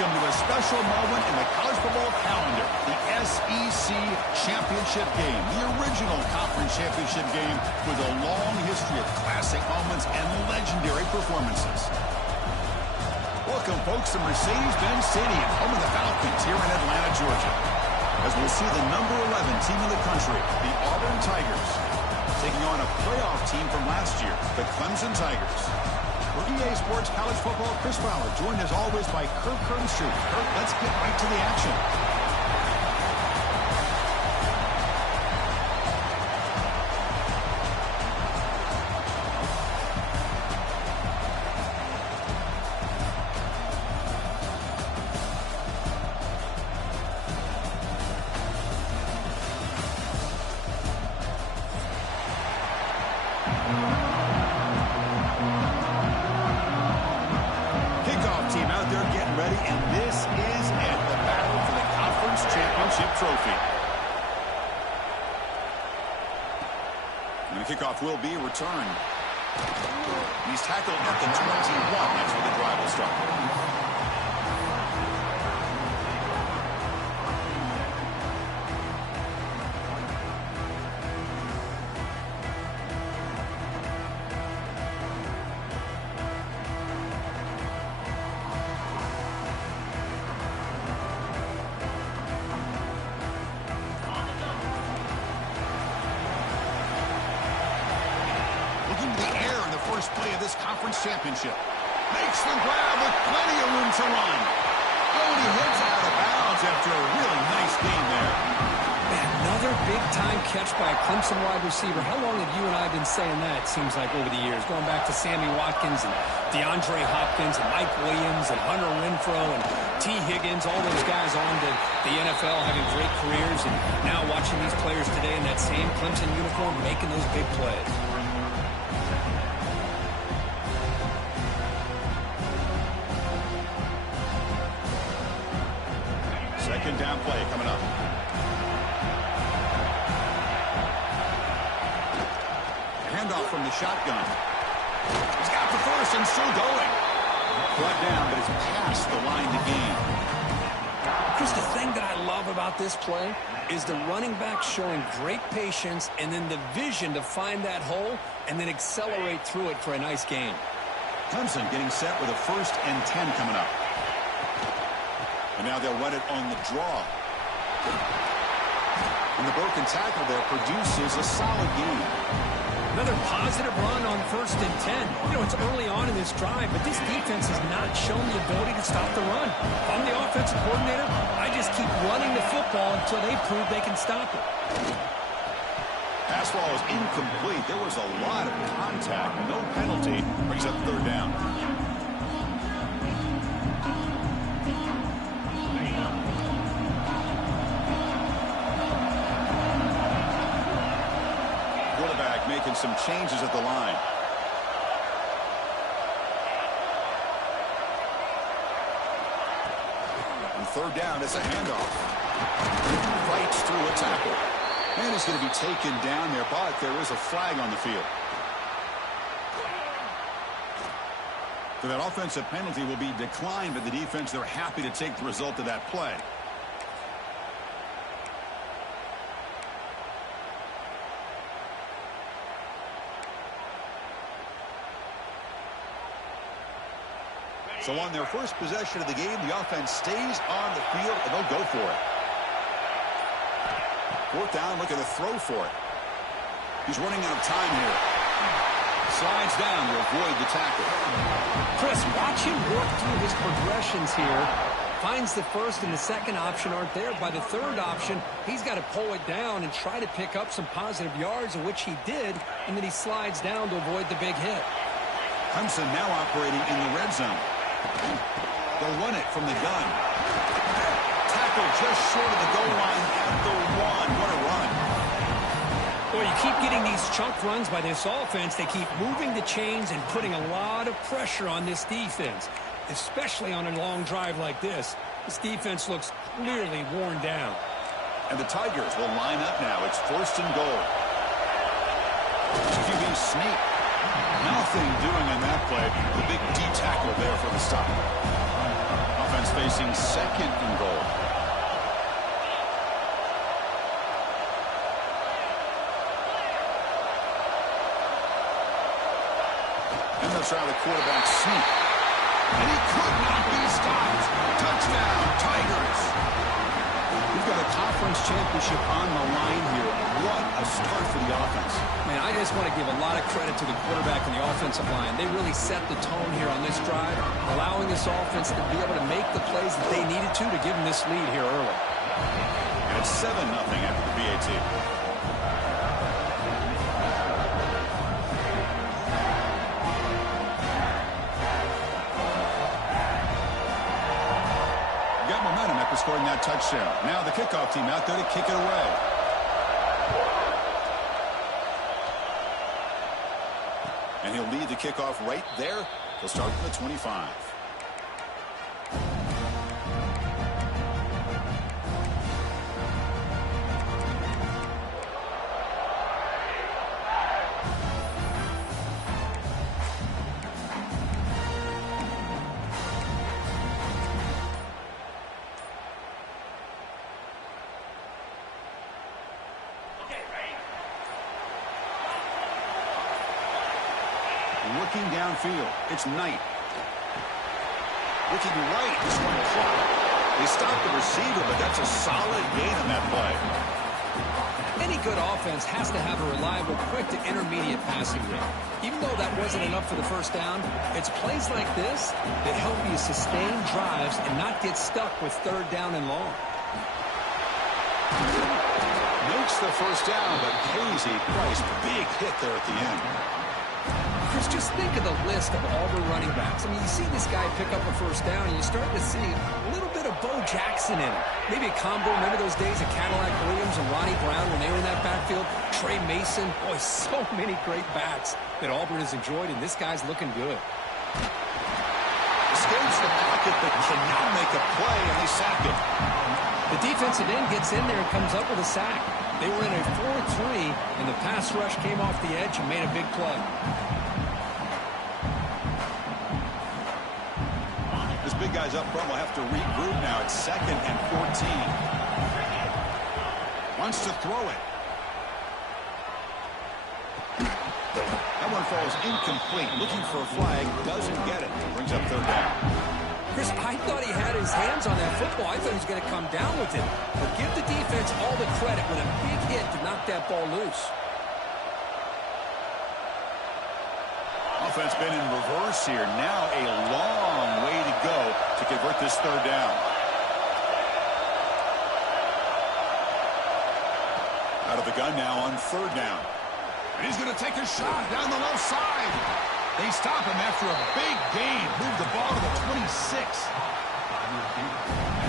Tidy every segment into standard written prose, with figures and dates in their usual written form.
Welcome to a special moment in the college football calendar, the SEC Championship Game, the original conference championship game with a long history of classic moments and legendary performances. Welcome, folks, to Mercedes-Benz Stadium, home of the Falcons here in Atlanta, Georgia, as we'll see the number 11 team in the country, the Auburn Tigers, taking on a playoff team from last year, the Clemson Tigers. For EA Sports College Football, Chris Fowler, joined as always by Kirk Herbstreit. Kirk, let's get right to the action. Kickoff will be returned. He's tackled at the 21. That's where the drive will start. Play of this conference championship. Makes the grab with plenty of room to run. Oh, and he heads out of bounds after a really nice game there. Another big-time catch by a Clemson wide receiver. How long have you and I been saying that, it seems like, over the years? Going back to Sammy Watkins and DeAndre Hopkins and Mike Williams and Hunter Renfrow and T. Higgins, all those guys on to the NFL having great careers, and now watching these players today in that same Clemson uniform making those big plays. Second down play coming up. Handoff from the shotgun. He's got the first and still going. Brought down, but it's past the line to gain. Chris, the thing that I love about this play is the running back showing great patience and then the vision to find that hole and then accelerate through it for a nice gain. Clemson getting set with a 1st and 10 coming up. And now they'll run it on the draw. And the broken tackle there produces a solid gain. Another positive run on 1st and 10. You know, it's early on in this drive, but this defense has not shown the ability to stop the run. If I'm the offensive coordinator, I just keep running the football until they prove they can stop it. Pass ball is incomplete. There was a lot of contact. No penalty. Brings up 3rd down. Making some changes at the line. And 3rd down is a handoff. Fights through a tackle. And he's going to be taken down there, but there is a flag on the field. So that offensive penalty will be declined by the defense. They're happy to take the result of that play. So on their first possession of the game, the offense stays on the field, and they'll go for it. 4th down, looking to throw for it. He's running out of time here. Slides down to avoid the tackle. Chris, watch him work through his progressions here. Finds the 1st and the 2nd option aren't there. By the 3rd option, he's got to pull it down and try to pick up some positive yards, of which he did, and then he slides down to avoid the big hit. Clemson now operating in the red zone. They'll run it from the gun. Tackle just short of the goal line at the 1. What a run. Well, you keep getting these chunk runs by this offense. They keep moving the chains and putting a lot of pressure on this defense, especially on a long drive like this. This defense looks clearly worn down. And the Tigers will line up now. It's 1st and goal. QB sneak. Nothing doing in that play. The big D tackle there for the stop. offense facing second and goal. And they'll try the quarterback sneak. And he could not be stopped. Touchdown, Tigers. We've got a conference championship on the line here. What a start for the offense. Man, I just want to give a lot of credit to the quarterback and the offensive line. They really set the tone here on this drive, allowing this offense to be able to make the plays that they needed to give them this lead here early. And it's 7-0 after the BAT. Scoring that touchdown. Now the kickoff team out there to kick it away. And he'll lead the kickoff right there. He'll start from the 25. Looking downfield, it's Knight. Looking right, this one caught. They stopped the receiver, but that's a solid gain on that play. Any good offense has to have a reliable, quick to intermediate passing game. Even though that wasn't enough for the first down, it's plays like this that help you sustain drives and not get stuck with third down and long. Makes the first down, but pays a price. Big hit there at the end. Chris, just think of the list of Auburn running backs. I mean, you see this guy pick up a first down, and you start to see a little bit of Bo Jackson in it. Maybe a combo. Remember those days of Cadillac Williams and Ronnie Brown when they were in that backfield? Trey Mason. Boy, so many great backs that Auburn has enjoyed, and this guy's looking good. Escapes the pocket, but cannot make a play, and they sack it. The defensive end gets in there and comes up with a sack. They were in a 4-3, and the pass rush came off the edge and made a big play. Big guys up front will have to regroup now. It's 2nd and 14. Wants to throw it. That one falls incomplete. Looking for a flag. Doesn't get it. Brings up third down. Chris, I thought he had his hands on that football. I thought he was going to come down with it. But give the defense all the credit with a big hit to knock that ball loose. Offense been in reverse here. Now a long way to go to convert this third down. Out of the gun now on third down. And he's going to take a shot down the left side. They stop him after a big gain. Move the ball to the 26.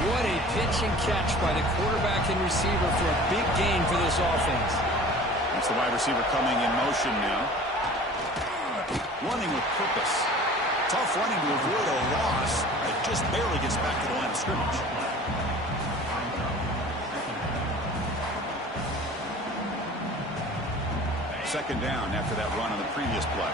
What a pitch and catch by the quarterback and receiver for a big gain for this offense. That's the wide receiver coming in motion now. Running with purpose. Tough running to avoid a loss. It just barely gets back to the line of scrimmage. Second down after that run on the previous play.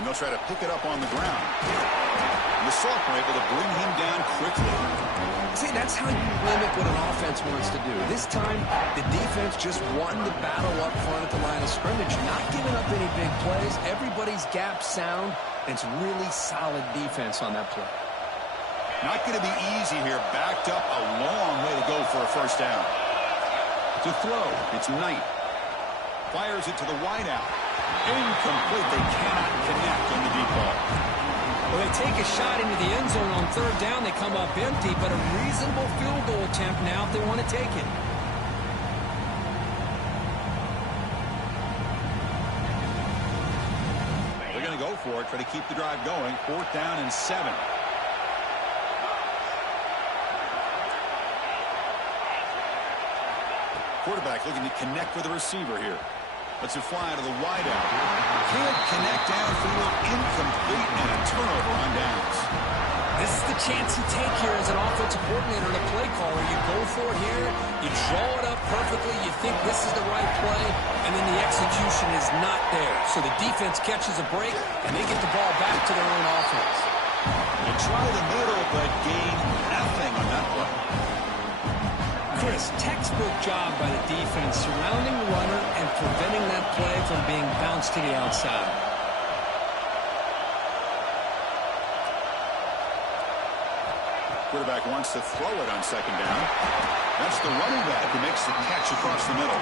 And they'll try to pick it up on the ground. And the Sophomore able to bring him down quickly. See, that's how you limit what an offense wants to do. This time, the defense just won the battle up front at the line of scrimmage, not giving up any big plays. Everybody's gap sound. It's really solid defense on that play. Not going to be easy here. Backed up a long way to go for a first down. To throw, it's Knight. Fires it to the wideout. Incomplete. They cannot connect on the deep ball. Well, they take a shot into the end zone on third down. They come up empty, but a reasonable field goal attempt now if they want to take it. They're going to go for it, try to keep the drive going. 4th down and 7. Quarterback looking to connect with the receiver here. Lets it fly to the wideout. Can't connect downfield, incomplete, and a turnover on downs. This is the chance you take here as an offensive coordinator and a play caller. You go for it here, you draw it up perfectly, you think this is the right play, and then the execution is not there. So the defense catches a break, and they get the ball back to their own offense. You try the middle, but gain nothing on that play. Chris, textbook job by the defense surrounding the runner and preventing that play from being bounced to the outside. Quarterback wants to throw it on second down. That's the running back who makes the catch across the middle.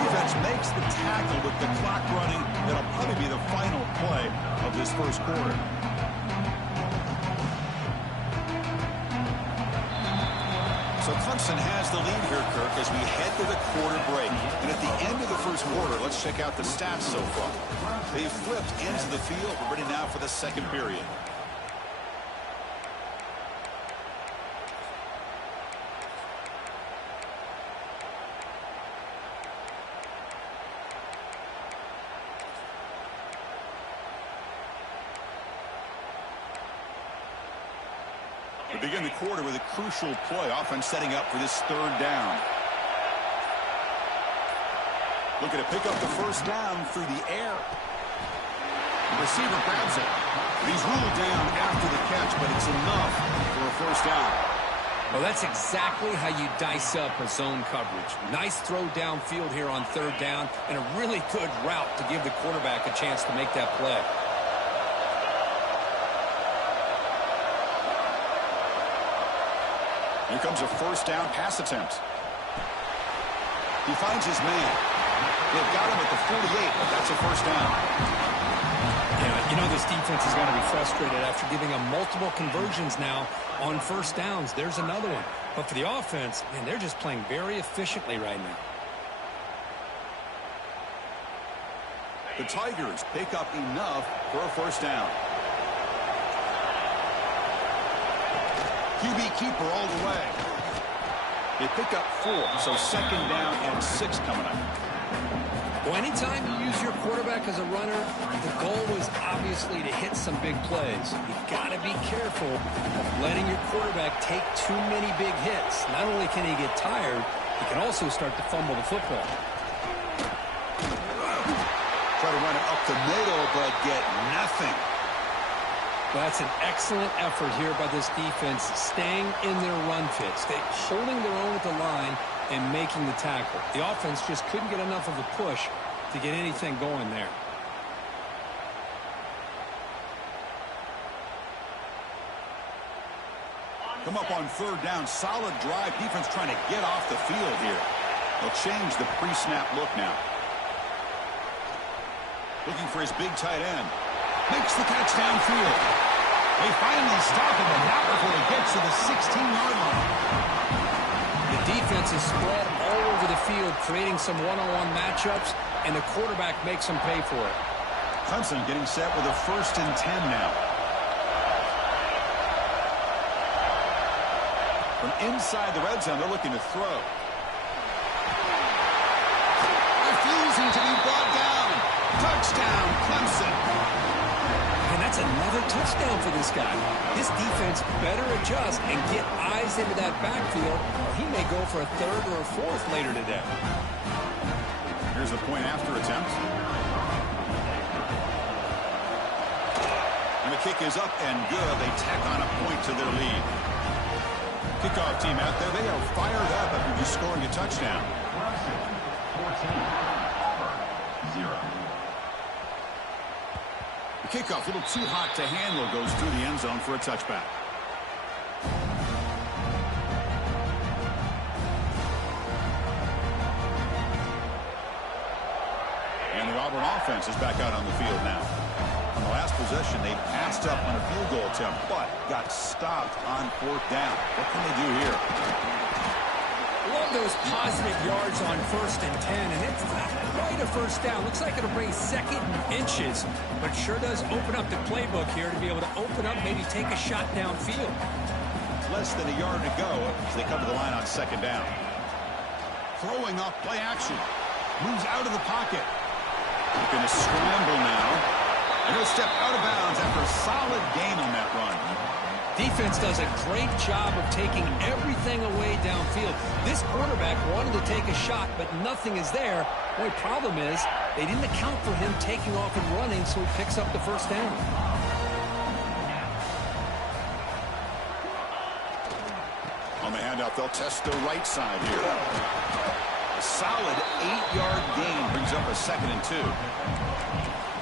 Defense makes the tackle with the clock running. That'll probably be the final play of this first quarter. So Clemson has the lead here, Kirk, as we head to the quarter break. And at the end of the first quarter, let's check out the stats so far. They flipped into the field. We're ready now for the second period. We begin the quarter with a crucial play. Offense setting up for this third down. Looking to pick up the first down through the air. The receiver grabs it. He's ruled down after the catch, but it's enough for a first down. Well, that's exactly how you dice up a zone coverage. Nice throw downfield here on third down, and a really good route to give the quarterback a chance to make that play. Here comes a first down pass attempt. He finds his man. They've got him at the 48, but that's a first down. Yeah, you know this defense is going to be frustrated after giving them multiple conversions now on first downs. There's another one. But for the offense, man, they're just playing very efficiently right now. The Tigers pick up enough for a first down. QB keeper all the way. They pick up 4, so second down and 6 coming up. Well, anytime you use your quarterback as a runner, the goal is obviously to hit some big plays. You've got to be careful of letting your quarterback take too many big hits. Not only can he get tired, he can also start to fumble the football. Try to run it up the middle, but get nothing. Well, that's an excellent effort here by this defense, staying in their run fit, holding their own at the line and making the tackle. The offense just couldn't get enough of a push to get anything going there. Come up on third down, solid drive. Defense trying to get off the field here. They'll change the pre-snap look now. Looking for his big tight end. Makes the catch downfield. They finally stop him, but not before he gets to the 16-yard line. The defense is spread all over the field, creating some one-on-one matchups, and the quarterback makes them pay for it. Clemson getting set with a 1st and 10 now. From inside the red zone, they're looking to throw. Refusing to be brought down. Touchdown, Clemson. And that's another touchdown for this guy. His defense better adjust and get eyes into that backfield, or he may go for a 3rd or a 4th later today. Here's the point after attempt. And the kick is up and good. They tack on a point to their lead. Kickoff team out there. They are fired up after just scoring a touchdown. 14-0. The kickoff, a little too hot to handle, goes through the end zone for a touchback. And the Auburn offense is back out on the field now. On the last possession, they passed up on a field goal attempt, but got stopped on 4th down. What can they do here? Love those positive yards on 1st and 10, and it's not quite a first down. Looks like it'll bring 2nd and inches, but sure does open up the playbook here to be able to open up, maybe take a shot downfield. Less than a yard to go as they come to the line on 2nd down. Throwing off play action. Moves out of the pocket. Looking to scramble now. And he'll step out of bounds after a solid gain on that run. Defense does a great job of taking everything away downfield. This quarterback wanted to take a shot, but nothing is there. The only problem is they didn't account for him taking off and running, so he picks up the first down. On the handoff, they'll test the right side here. A solid 8-yard gain brings up a 2nd and 2.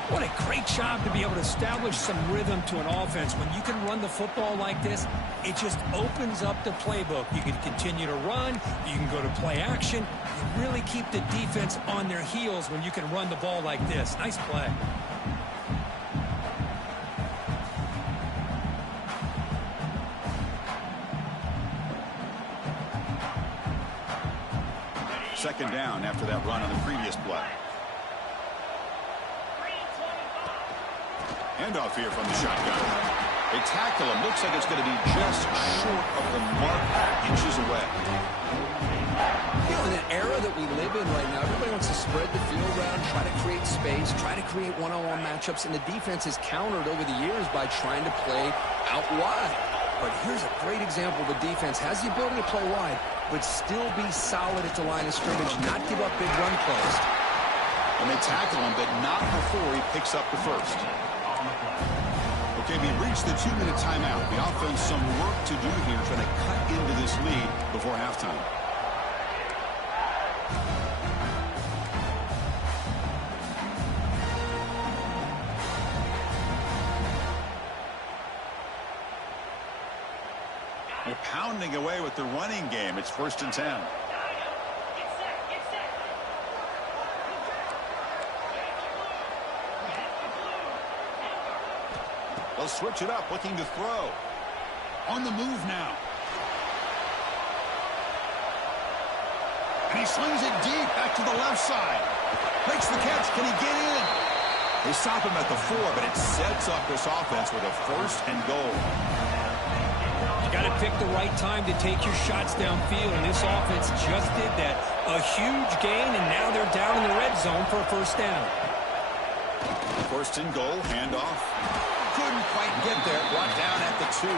What a great job to be able to establish some rhythm to an offense. When you can run the football like this, it just opens up the playbook. You can continue to run. You can go to play action. You really keep the defense on their heels when you can run the ball like this. Nice play. Second down after that run on the previous play. Handoff here from the shotgun. They tackle him. Looks like it's going to be just short of the mark, inches away. You know, in an era that we live in right now, everybody wants to spread the field around, try to create space, try to create one-on-one matchups, and the defense has countered over the years by trying to play out wide. But here's a great example. The defense has the ability to play wide, but still be solid at the line of scrimmage, not give up big run plays. And they tackle him, but not before he picks up the first. Okay, we reached the 2-minute timeout. The offense some work to do here, trying to cut into this lead before halftime. They're pounding away with the running game. It's 1st and 10. They'll switch it up, looking to throw. On the move now. And he slings it deep back to the left side. Makes the catch. Can he get in? They stop him at the 4, but it sets up this offense with a 1st and goal. You got to pick the right time to take your shots downfield, and this offense just did that. A huge gain, and now they're down in the red zone for a 1st down. 1st and goal, handoff. Couldn't quite get there, brought down at the 2.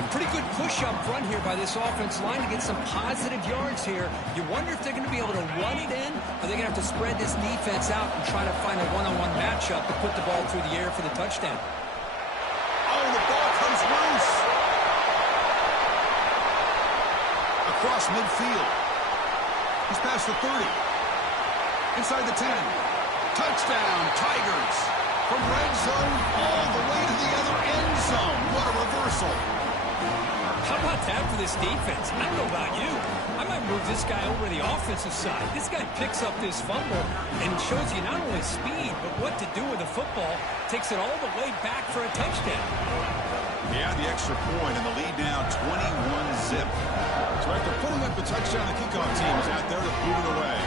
A pretty good push up front here by this offense line to get some positive yards here. You wonder if they're going to be able to run it in, or they're going to have to spread this defense out and try to find a one-on-one matchup to put the ball through the air for the touchdown. Oh, the ball comes loose. Across midfield. He's past the 30. Inside the 10. Touchdown, Tigers. From red zone all the way to the other end zone. What a reversal. How about that for this defense? I don't know about you. I might move this guy over to the offensive side. This guy picks up this fumble and shows you not only speed, but what to do with the football. Takes it all the way back for a touchdown. Yeah, the extra point, and the lead now 21-zip. So after putting up the touchdown, the kickoff team is out there to boot it away.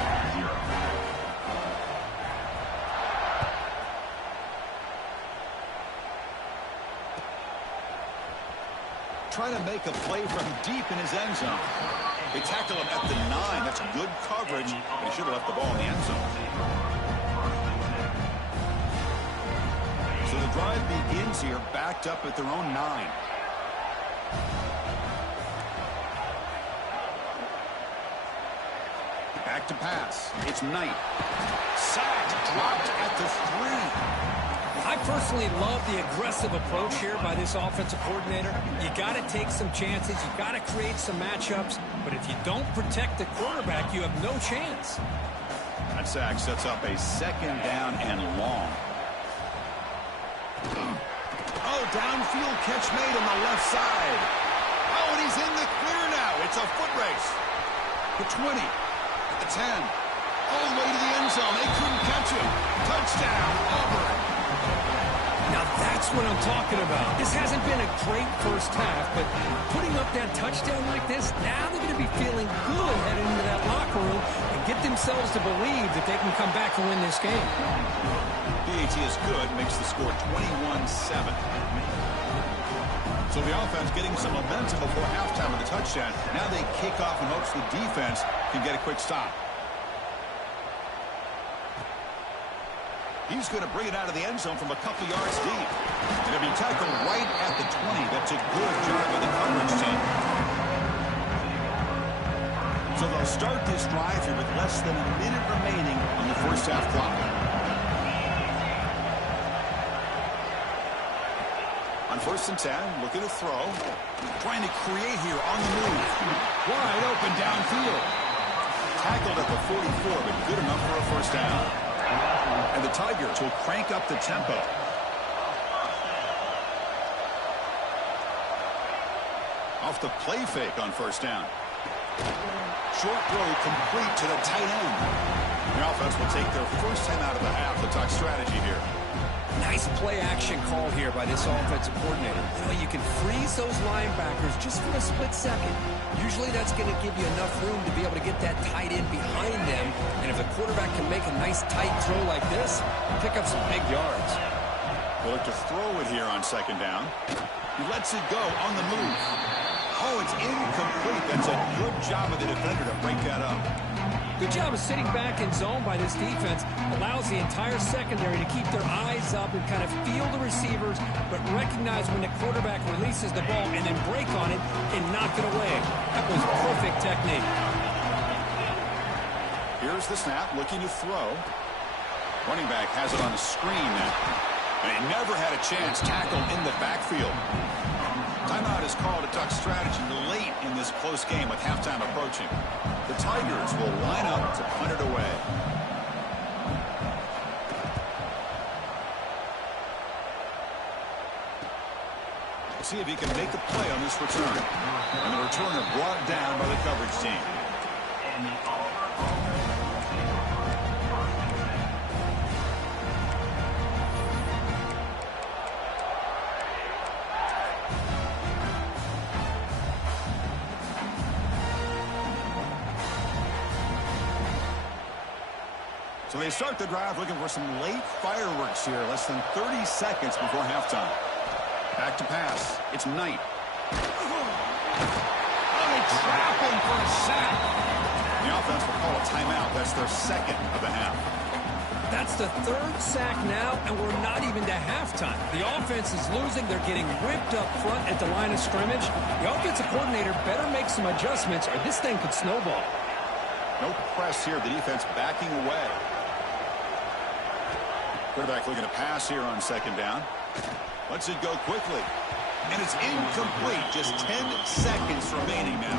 Trying to make a play from deep in his end zone. They tackle him at the 9. That's good coverage. They should have left the ball in the end zone. So the drive begins here, backed up at their own 9. Back to pass. It's Knight. Sacked, dropped at the 3. I personally love the aggressive approach here by this offensive coordinator. You got to take some chances. You got to create some matchups. But if you don't protect the quarterback, you have no chance. That sack sets up a 2nd down and long. Oh, downfield catch made on the left side. Oh, and he's in the clear now. It's a foot race. The 20, at the 10, all the way to the end zone. They couldn't catch him. Touchdown, Auburn. Now that's what I'm talking about. This hasn't been a great first half, but putting up that touchdown like this, now they're going to be feeling good heading into that locker room and get themselves to believe that they can come back and win this game. PAT is good, makes the score 21-7. So the offense getting some momentum before halftime with the touchdown. Now they kick off in hopes the defense can get a quick stop. He's going to bring it out of the end zone from a couple yards deep. And it'll be tackled right at the 20. That's a good job by the coverage team. So they'll start this drive here with less than a minute remaining on the first half clock. On 1st and 10, looking to throw. Trying to create here on the move. Wide open downfield. Tackled at the 44, but good enough for a first down. And the Tigers will crank up the tempo. Off the play fake on 1st down. Short throw complete to the tight end. The offense will take their first time out of the half to talk strategy here. Nice play action call here by this offensive coordinator. You know, you can freeze those linebackers just for a split second. Usually that's going to give you enough room to be able to get that tight end behind them. And if the quarterback can make a nice tight throw like this, pick up some big yards. They'll look to throw it here on 2nd down. He lets it go on the move. Oh, it's incomplete. That's a good job of the defender to break that up. Good job of sitting back in zone by this defense. Allows the entire secondary to keep their eyes up and kind of feel the receivers, but recognize when the quarterback releases the ball and then break on it and knock it away. That was perfect technique. Here's the snap, looking to throw. Running back has it on the screen now. And he never had a chance tackled in the backfield. Timeout is called to talk strategy late in this close game with halftime approaching. The Tigers will line up to punt it away. We'll see if he can make the play on this return. And the returner brought down by the coverage team. So they start the drive looking for some late fireworks here, less than 30 seconds before halftime. Back to pass. It's Knight. Oh, they trap him for a sack. The offense will call a timeout. That's their 2nd of the half. That's the 3rd sack now, and we're not even to halftime. The offense is losing. They're getting ripped up front at the line of scrimmage. The offensive coordinator better make some adjustments, or this thing could snowball. No press here. The defense backing away. Quarterback looking to pass here on 2nd down. Lets it go quickly. And it's incomplete. Just 10 seconds remaining now.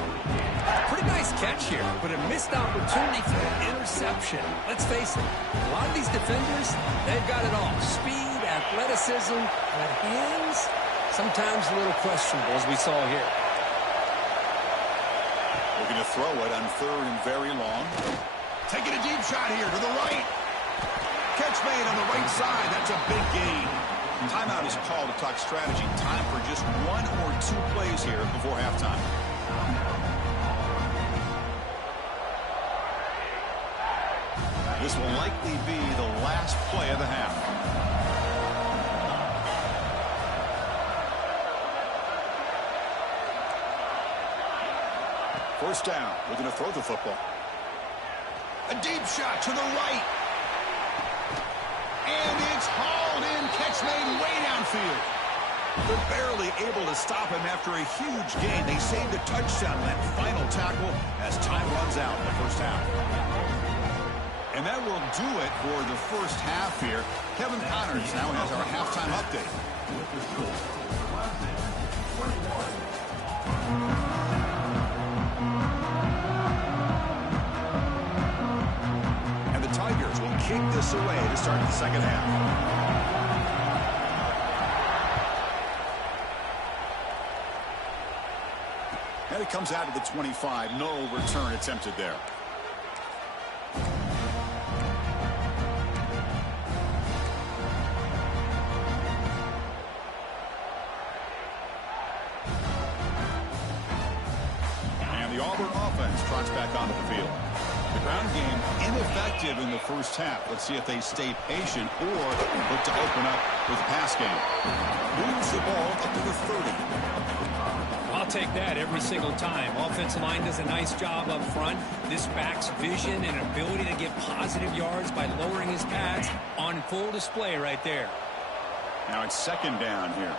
Pretty nice catch here, but a missed opportunity for an interception. Let's face it, a lot of these defenders, they've got it all. Speed, athleticism, but hands, sometimes a little questionable, as we saw here. Looking to throw it on 3rd and very long. Taking a deep shot here to the right. Catch made on the right side. That's a big gain. Timeout is called to talk strategy. Time for just 1 or 2 plays here before halftime. This will likely be the last play of the half. First down. Looking to throw the football. A deep shot to the right. And it's hauled in. Catch made way downfield. They're barely able to stop him after a huge gain. They saved a touchdown on that final tackle as time runs out in the first half. And that will do it for the first half here. Kevin Connors now has our halftime update. And the Tigers will kick this away to start the second half. And it comes out of the 25. No return attempted there. And the Auburn offense trots back onto the field. The ground game ineffective in the first half. Let's see if they stay patient or look to open up with a pass game. Moves the ball up to the 30. I'll I'll take that every single time. Offensive line does a nice job up front. This back's vision and ability to get positive yards by lowering his pads on full display right there. Now it's second down here.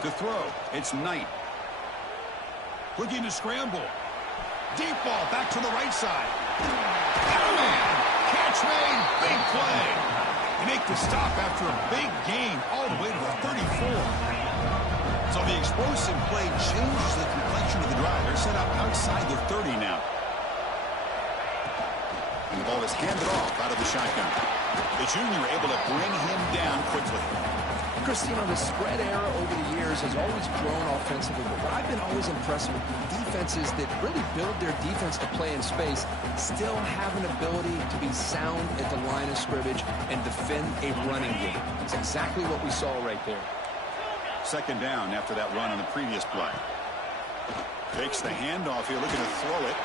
To throw, it's Knight. Looking to scramble. Deep ball back to the right side. Got a man. Catch made. Big play. They make the stop after a big gain all the way to the 34. So the explosive play changes the complexion of the drive. They're set up outside the 30 now. And the ball is handed off out of the shotgun. The junior able to bring him down quickly. Christine, the spread era over the years has always grown offensively, but what I've been always impressed with defenses that really build their defense to play in space still have an ability to be sound at the line of scrimmage and defend a running game. It's exactly what we saw right there. Second down after that run on the previous play. Takes the handoff here, looking to throw it.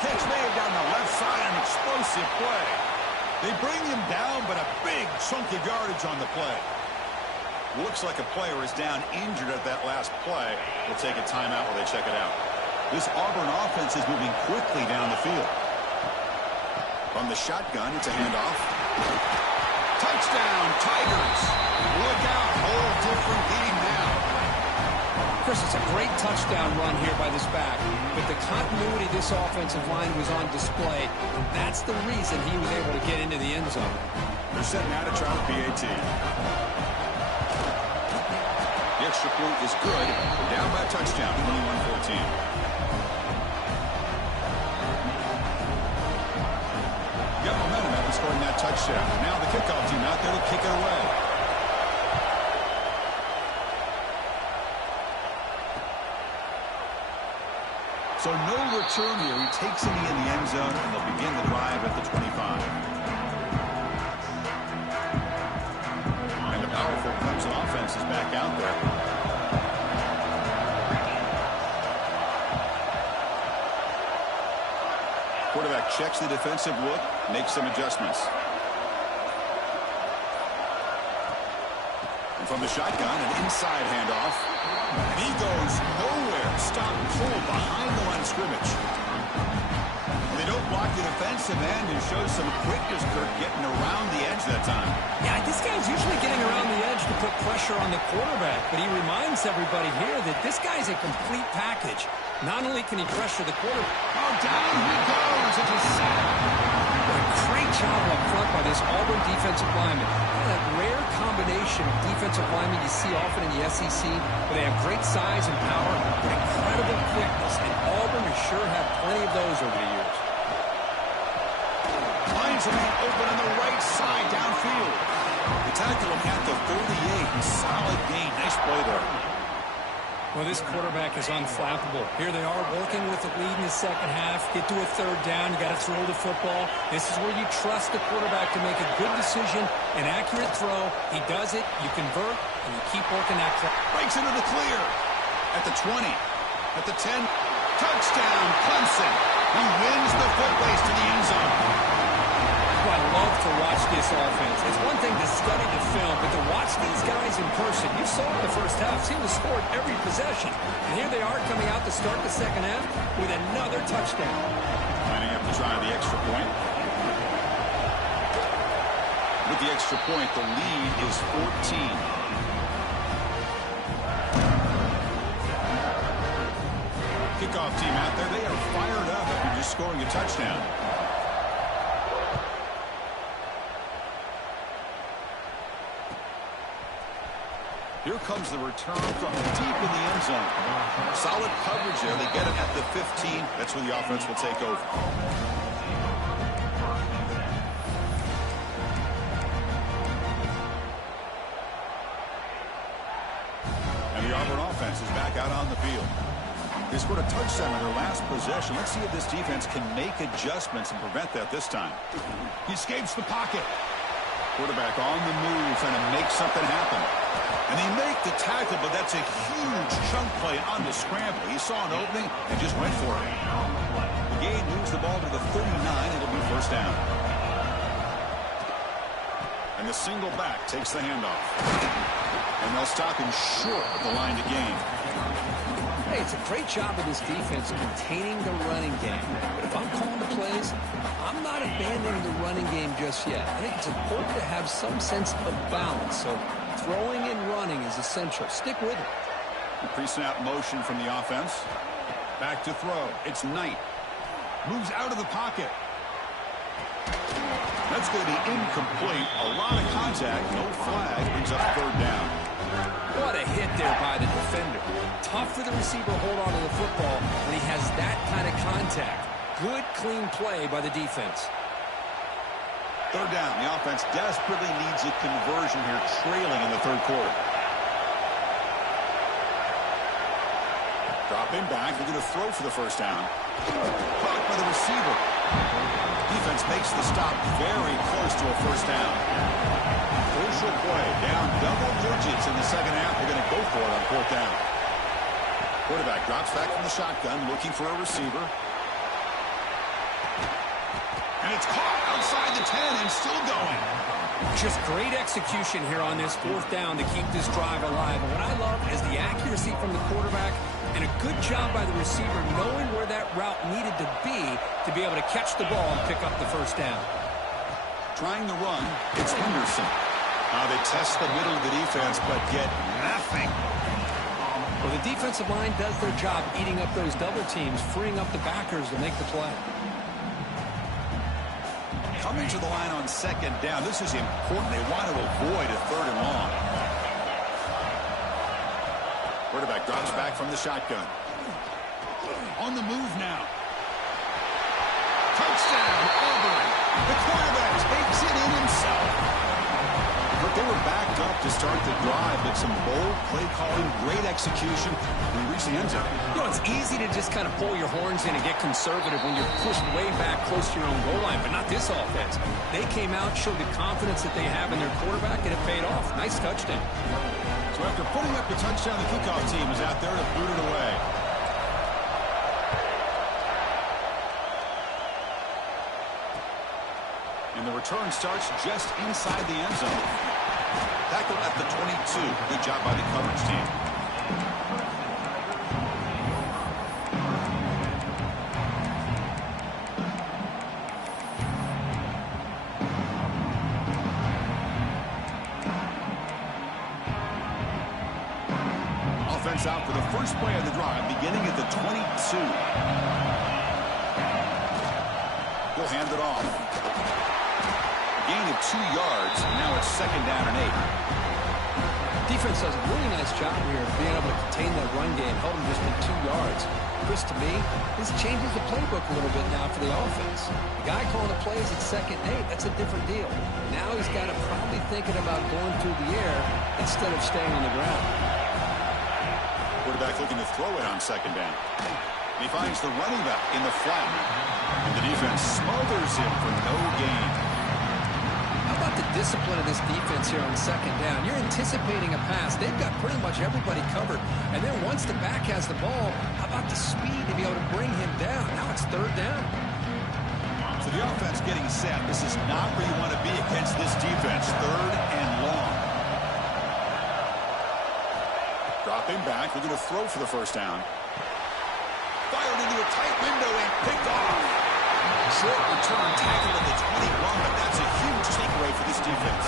Catch made down the left side, an explosive play. They bring him down, but a big chunk of yardage on the play. Looks like a player is down injured at that last play. We'll take a timeout while they check it out. This Auburn offense is moving quickly down the field. From the shotgun, it's a handoff. Touchdown, Tigers. Look out, whole different game now. Chris, it's a great touchdown run here by this back, but the continuity of this offensive line was on display. That's the reason he was able to get into the end zone. They're setting out to try with PAT. The extra point is good. Down by a touchdown, 21-14. Got momentum after scoring that touchdown. Now the kickoff team out there to kick it away. So no return here. He takes it in the end zone, and they'll begin the drive at the 25. And the powerful Clemson offense is back out there. Quarterback checks the defensive look, makes some adjustments. And from the shotgun, an inside handoff. And he goes nowhere. Stop pulled behind the line of scrimmage. And they don't block the defensive end and show some quickness, Kirk, getting around the edge that time. Yeah, this guy's usually getting around the edge to put pressure on the quarterback, but he reminds everybody here that this guy's a complete package. Not only can he pressure the quarterback. Oh, down he goes. It's a sack. What a great job up front by this Auburn defensive lineman. That rare combination of defensive linemen you see often in the SEC, where they have great size and power, but incredible quickness, and Auburn has sure had plenty of those over the years. Finds a man open on the right side downfield. The tackle him at the 38. Solid gain. Nice play there. Well, this quarterback is unflappable. Here they are working with the lead in the second half. Get to a third down. You got to throw the football. This is where you trust the quarterback to make a good decision, an accurate throw. He does it. You convert, and you keep working that clock. Breaks into the clear. At the 20. At the 10. Touchdown, Clemson. He wins the foot race to the end zone. I love to watch this offense. It's one thing to study the film, but to watch these guys in person, you saw in the first half, seemed to score at every possession. And here they are coming out to start the second half with another touchdown. Lining up to try the extra point. With the extra point, the lead is 14. Kickoff team out there, they are fired up after just scoring a touchdown. Here comes the return from deep in the end zone. Solid coverage there. They get it at the 15. That's where the offense will take over. And the Auburn offense is back out on the field. They scored a touchdown on their last possession. Let's see if this defense can make adjustments and prevent that this time. He escapes the pocket. Quarterback on the move, trying to make something happen. And they make the tackle, but that's a huge chunk play on the scramble. He saw an opening and just went for it. The gain moves the ball to the 39. It'll be first down. And the single back takes the handoff. And they'll stop him short of the line to gain. Hey, it's a great job of this defense containing the running game. But if I'm calling the plays, I'm not abandoning the running game just yet. I think it's important to have some sense of balance. So throwing and running is essential. Stick with it. Pre-snap motion from the offense. Back to throw. It's Knight. Moves out of the pocket. That's going to be incomplete. A lot of contact. No flag. Brings up third down. What a hit there by the defender. Tough for the receiver to hold on to the football when he has that kind of contact. Good, clean play by the defense. Third down. The offense desperately needs a conversion here, trailing in the third quarter. Dropping back. They're going to throw for the first down. Caught by the receiver. Defense makes the stop very close to a first down. Crucial play. Down double digits in the second half. They're going to go for it on fourth down. Quarterback drops back from the shotgun, looking for a receiver. And it's caught outside the 10 and still going. Just great execution here on this fourth down to keep this drive alive. And what I love is the accuracy from the quarterback and a good job by the receiver knowing where that route needed to be able to catch the ball and pick up the first down. Trying to run, it's Henderson. They test the middle of the defense, but get nothing. Well, the defensive line does their job eating up those double teams, freeing up the backers to make the play. Coming to the line on second down. This is important. They want to avoid a third and long. Quarterback drops back from the shotgun. On the move now. Touchdown, Auburn. The quarterback takes it in himself. But they were backed up to start the drive, but some bold play calling, great execution, and reach the end zone. You know, it's easy to just kind of pull your horns in and get conservative when you're pushed way back close to your own goal line, but not this offense. They came out, showed the confidence that they have in their quarterback, and it paid off. Nice touchdown. So after putting up the touchdown, the kickoff team is out there to boot it away. And the return starts just inside the end zone. Tackle at the 22. Good job by the coverage team. Offense out for the first play of the drive, beginning at the 22. He'll hand it off. Gain of 2 yards. Now it's second down and 8. Defense does a really nice job here of being able to contain that run game. Held him just in 2 yards. Chris, to me, this changes the playbook a little bit now for the offense. The guy calling the plays at second and 8, that's a different deal. Now he's got to probably thinking about going through the air instead of staying on the ground. Quarterback looking to throw it on second down. He finds the running back in the flat. And the defense smothers him for no gain. How about the discipline of this defense here on second down? You're anticipating a pass. They've got pretty much everybody covered. And then once the back has the ball, how about the speed to be able to bring him down? Now it's third down. So the offense getting set. This is not where you want to be against this defense. Third and long. Dropping back. They're going to throw for the first down. Fired into a tight window and picked off. Short return tackle at the 21, but that's a huge takeaway for this defense.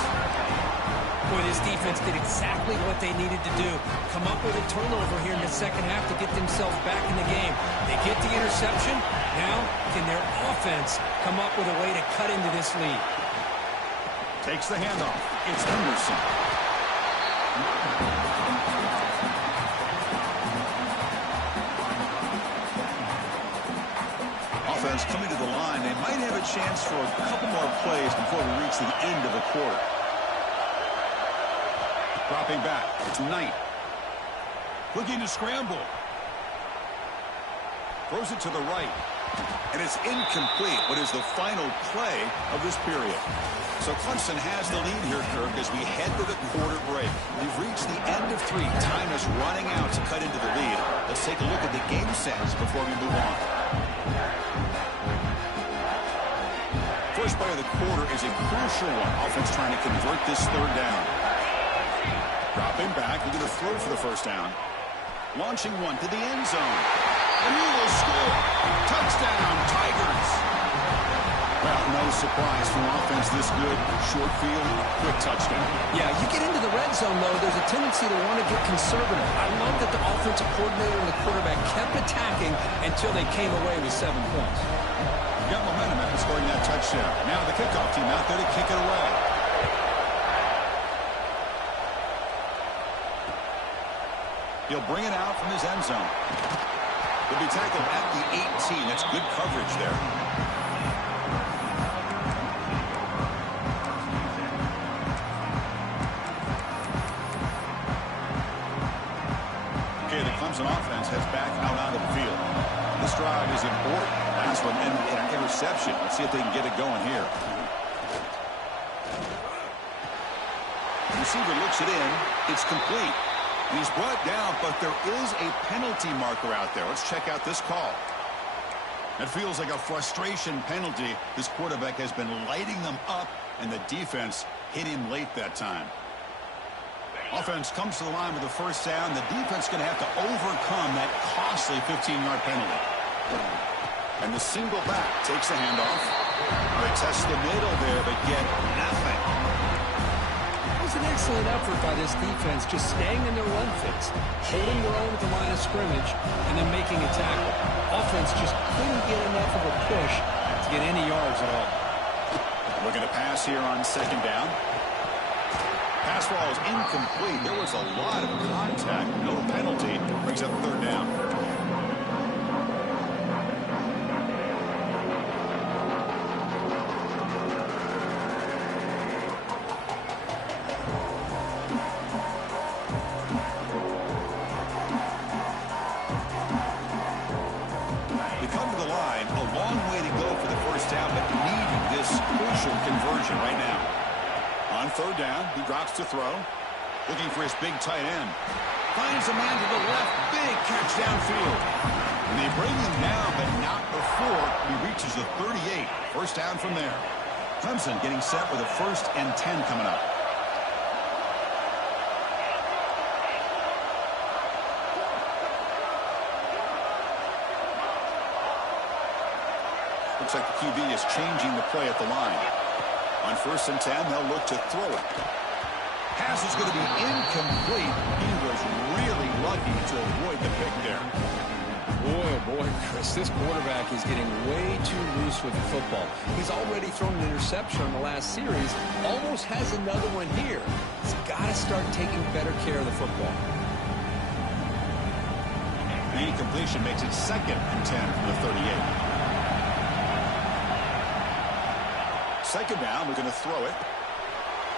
Boy, this defense did exactly what they needed to do. Come up with a turnover here in the second half to get themselves back in the game. They get the interception. Now, can their offense come up with a way to cut into this lead? Takes the handoff. It's Henderson. Offense coming to the line. They might have a chance for a couple more plays before we reach the end of the quarter. Dropping back. It's Knight. Looking to scramble. Throws it to the right. And it's incomplete. What is the final play of this period? So Clemson has the lead here, Kirk, as we head to the quarter break. We've reached the end of 3. Time is running out to cut into the lead. Let's take a look at the game stats before we move on. first play of the quarter is a crucial one. Offense trying to convert this third down. Dropping back, looking to throw for the first down. Launching one to the end zone. And he will score. Touchdown, Tigers. Well, no surprise from offense this good. Short field, quick touchdown. Yeah, you get into the red zone, though, there's a tendency to want to get conservative. I love that the offensive coordinator and the quarterback kept attacking until they came away with 7 points. Got momentum after scoring that touchdown. Now the kickoff team out there to kick it away. He'll bring it out from his end zone. He'll be tackled at the 18. That's good coverage there. Okay, the Clemson offense heads back out onto the field. This drive is important. Last one ended in an interception. Let's see if they can get it going here. The receiver looks it in. It's complete. And he's brought down, but there is a penalty marker out there. Let's check out this call. It feels like a frustration penalty. This quarterback has been lighting them up, and the defense hit him late that time. Offense comes to the line with the first down. The defense is going to have to overcome that costly 15-yard penalty. And the single back takes the handoff. They test the middle there, but get nothing. It was an excellent effort by this defense, just staying in their run fits, holding their own at the line of scrimmage, and then making a tackle. Offense just couldn't get enough of a push to get any yards at all. Looking to pass here on second down. Pass ball is incomplete. There was a lot of contact. No penalty. Brings up third down. They come to the line. A long way to go for the first down, but needing this crucial conversion right now. On third down, he drops to throw. Looking for his big tight end. Finds a man to the left. Big catch downfield. And they bring him down, but not before he reaches the 38. First down from there. Clemson getting set with a 1st and 10 coming up. Looks like the QB is changing the play at the line. On 1st and 10, they'll look to throw it. Pass is going to be incomplete. He was really lucky to avoid the pick there. Boy, oh boy, Chris, this quarterback is getting way too loose with the football. He's already thrown an interception on the last series, almost has another one here. He's got to start taking better care of the football. The incompletion makes it 2nd and 10 from the 38. Second down, we're going to throw it.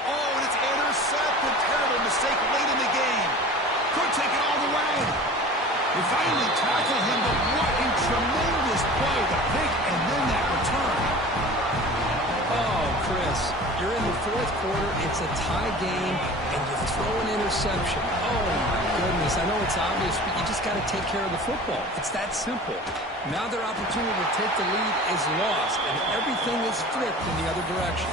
Oh, and it's intercepted. Terrible mistake late in the game. Could take it all the way. They finally tackle him, but what a tremendous play. The pick and then that return. Oh, Chris, you're in the 4th quarter. It's a tie game, and you throw an interception. Oh, my goodness. I know it's obvious, but you just got to take care of the football. It's that simple. Now their opportunity to take the lead is lost, and everything is flipped in the other direction.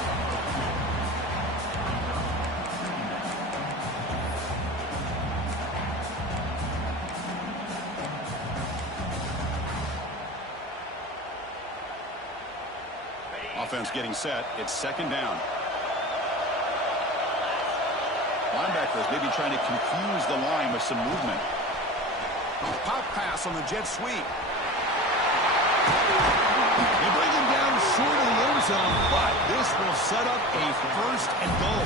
Offense getting set. It's 2nd down. Linebackers maybe trying to confuse the line with some movement. Pop pass on the jet sweep. They bring him down short of the end zone, but this will set up a 1st and goal.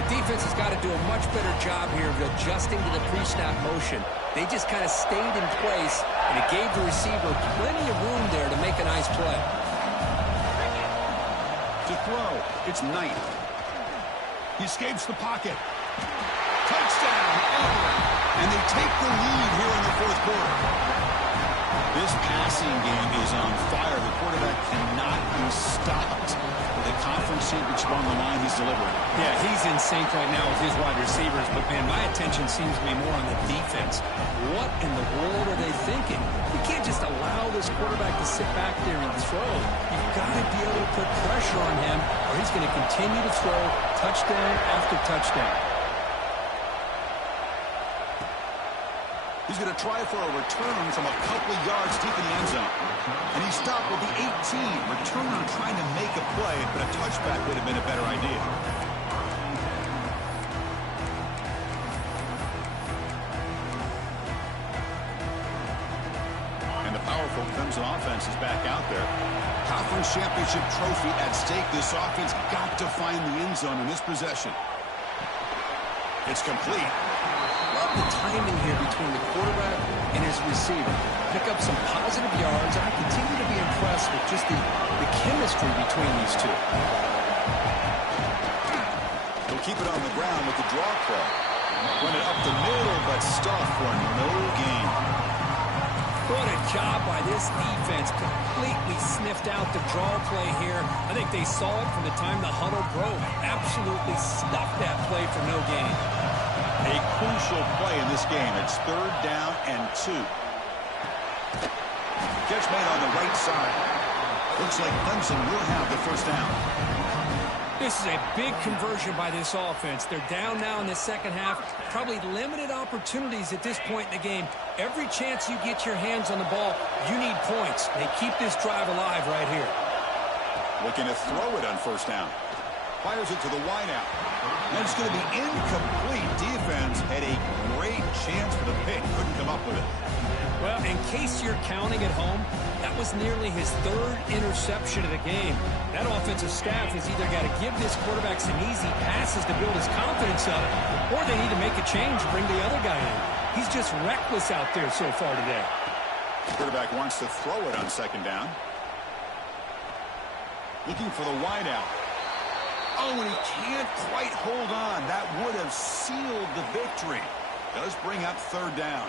The defense has got to do a much better job here of adjusting to the pre-snap motion. They just kind of stayed in place, and it gave the receiver plenty of room there to make a nice play. To throw, it's Knight. He escapes the pocket. Touchdown, Auburn. And they take the lead here in the 4th quarter. The This passing game is on fire. The quarterback cannot be stopped. With a conference championship on the line, he's delivering. Yeah, he's in sync right now with his wide receivers, but, man, my attention seems to be more on the defense. What in the world are they thinking? You can't just allow this quarterback to sit back there and throw. You've got to be able to put pressure on him, or he's going to continue to throw touchdown after touchdown. He's going to try for a return from a couple of yards deep in the end zone. And he stopped with the 18. Returner trying to make a play, but a touchback would have been a better idea. And the powerful Crimson offense is back out there. Conference championship trophy at stake. This offense got to find the end zone in this possession. It's complete. Love the timing here between the quarterback and his receiver. Pick up some positive yards. I continue to be impressed with just the chemistry between these two. He'll keep it on the ground with the draw play. Run it up the middle, but stuffed for no gain. What a job by this defense. Completely sniffed out the draw play here. I think they saw it from the time the huddle broke. Absolutely stuffed that play for no gain. A crucial play in this game. It's 3rd down and 2. Catch made on the right side. Looks like Clemson will have the first down. This is a big conversion by this offense. They're down now in the second half. Probably limited opportunities at this point in the game. Every chance you get your hands on the ball, you need points. They keep this drive alive right here. Looking to throw it on 1st down. Fires it to the wideout. And it's going to be incomplete. Defense had a great chance for the pick. Couldn't come up with it. Well, in case you're counting at home, that was nearly his 3rd interception of the game. That offensive staff has either got to give this quarterback some easy passes to build his confidence up, or they need to make a change and bring the other guy in. He's just reckless out there so far today. The quarterback wants to throw it on 2nd down. Looking for the wideout. Oh, and he can't quite hold on. That would have sealed the victory. Does bring up 3rd down.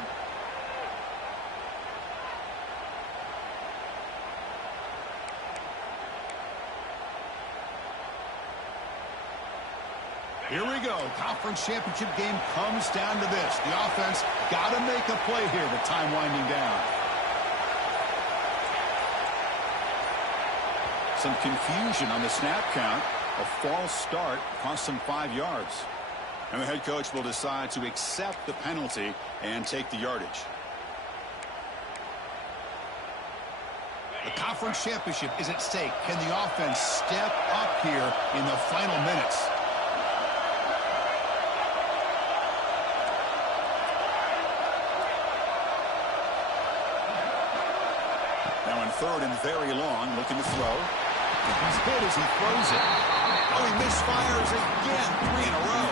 Here we go. Conference championship game comes down to this. The offense got to make a play here with time winding down. Some confusion on the snap count. A false start cost them 5 yards. And the head coach will decide to accept the penalty and take the yardage. The conference championship is at stake. Can the offense step up here in the final minutes? Now in 3rd and very long, looking to throw. He's hit as he throws it. Oh, he misfires again. 3 in a row.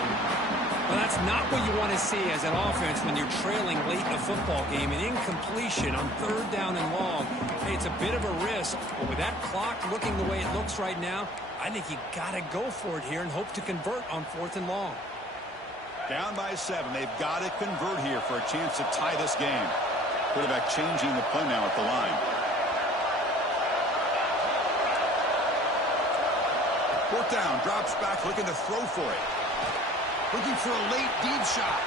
Well, that's not what you want to see as an offense when you're trailing late in a football game. An incompletion on 3rd down and long. Hey, it's a bit of a risk, but with that clock looking the way it looks right now, I think you got to go for it here and hope to convert on 4th and long. Down by 7. They've got to convert here for a chance to tie this game. Quarterback changing the play now at the line. 4th down, drops back, looking to throw for it. Looking for a late deep shot.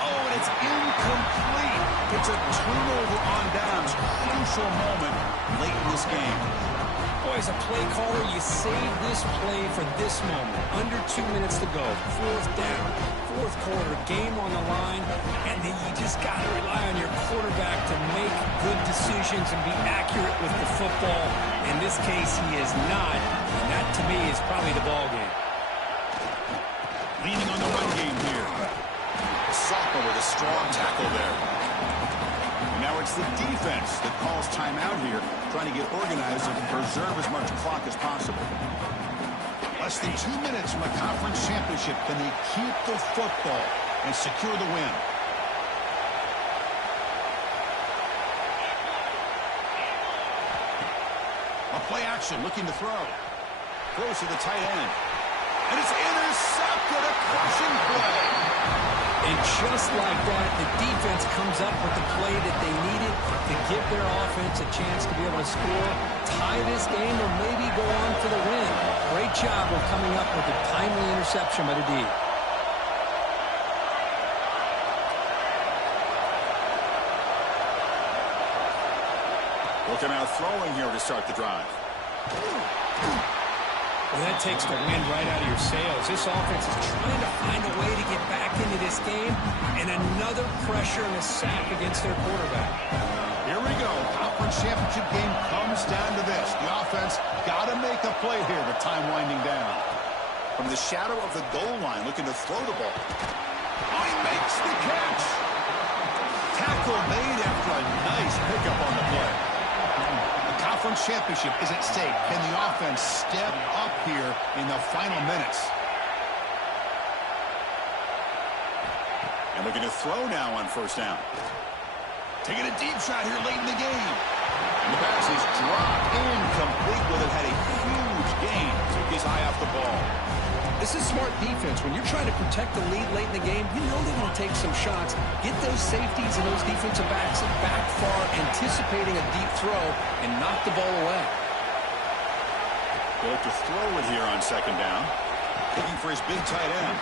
Oh, and it's incomplete. It's a turnover on downs. Crucial moment late in this game. Boy, as a play caller, you save this play for this moment. Under 2 minutes to go. 4th down, 4th quarter, game on the line, and then you just got to rely on your quarterback to make good decisions and be accurate with the football. In this case, he is not, and that to me is probably the ball game. Leaning on the run game here. Sophomore with a strong tackle there. Now it's the defense that calls timeout here, trying to get organized and preserve as much clock as possible. Less than 2 minutes from a conference championship. Can they keep the football and secure the win? A play action, looking to throw. Throws to the tight end. And it's intercepted, a crushing play. And just like that, the defense comes up with the play that they needed. to give their offense a chance to be able to score, tie this game, or maybe go on for the win. Great job of coming up with a timely interception by the D. Looking out throwing here to start the drive. Well, that takes the wind right out of your sails. This offense is trying to find a way to get back into this game, and another pressure and a sack against their quarterback. Here we go. Conference championship game comes down to this. The offense got to make a play here with time winding down. From the shadow of the goal line, looking to throw the ball. Oh, he makes the catch. Tackle made after a nice pickup on the play. The conference championship is at stake. Can the offense step up here in the final minutes? And looking to throw now on first down. Taking a deep shot here late in the game. And the pass is dropped incomplete. Well, it had a huge gain. Took his eye off the ball. This is smart defense. When you're trying to protect the lead late in the game, you know they're going to take some shots. Get those safeties and those defensive backs back far, anticipating a deep throw, and knock the ball away. They look to throw it here on second down. Looking for his big tight end.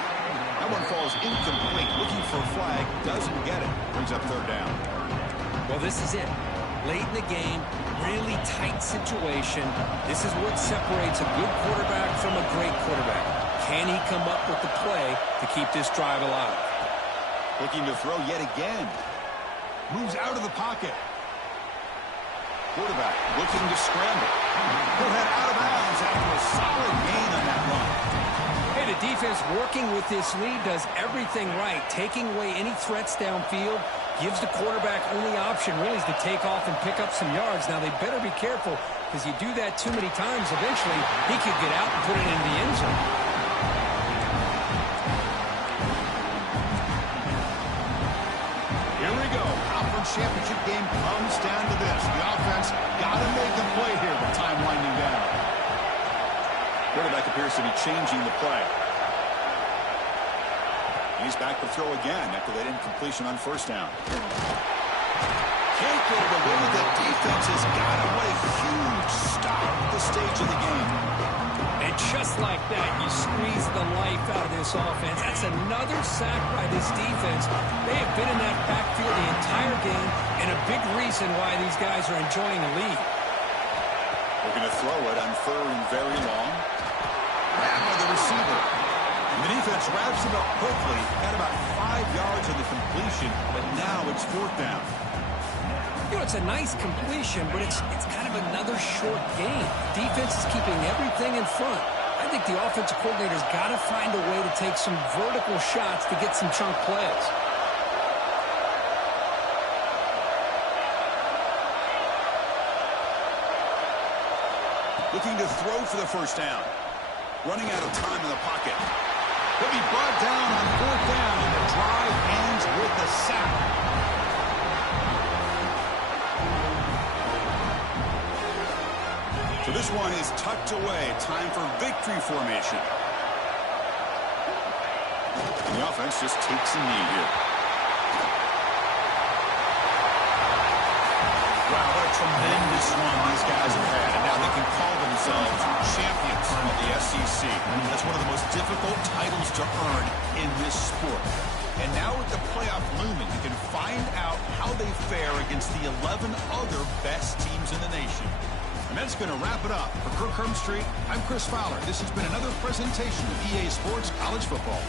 That one falls incomplete. Looking for a flag. Doesn't get it. Brings up third down. Well, this is it. Late in the game, really tight situation. This is what separates a good quarterback from a great quarterback. Can he come up with the play to keep this drive alive? Looking to throw yet again. Moves out of the pocket. Quarterback looking to scramble. He'll head out of bounds after a solid gain on that run. Hey, the defense working with this lead does everything right. Taking away any threats downfield gives the quarterback only option really is to take off and pick up some yards. Now, they better be careful because you do that too many times, eventually he could get out and put it in the end zone. Here we go. Conference championship game comes down to this. The offense got to make a play here with time winding down. Quarterback appears to be changing the play. He's back to throw again after that incompletion on first down. Can't get it away. The defense has got him. What a huge stop at this stage of the game. And just like that, you squeeze the life out of this offense. That's another sack by this defense. They have been in that backfield the entire game, and a big reason why these guys are enjoying the lead. We're going to throw it on third and very long. Now the receiver. And the defense wraps him up quickly. Got about 5 yards on the completion, but now it's fourth down. You know, it's a nice completion, but it's kind of another short game. Defense is keeping everything in front. I think the offensive coordinator's got to find a way to take some vertical shots to get some chunk plays. Looking to throw for the first down. Running out of time in the pocket. He'll be brought down on fourth down, and the drive ends with a sack. So this one is tucked away. Time for victory formation. And the offense just takes a knee here. Wow, what a tremendous run these guys have had. And now they can call themselves champions of the SEC. That's one of the most difficult titles to earn in this sport. And now with the playoff looming, you can find out how they fare against the 11 other best teams in the nation. And that's going to wrap it up. For Kirk Hermstreet, I'm Chris Fowler. This has been another presentation of EA Sports College Football.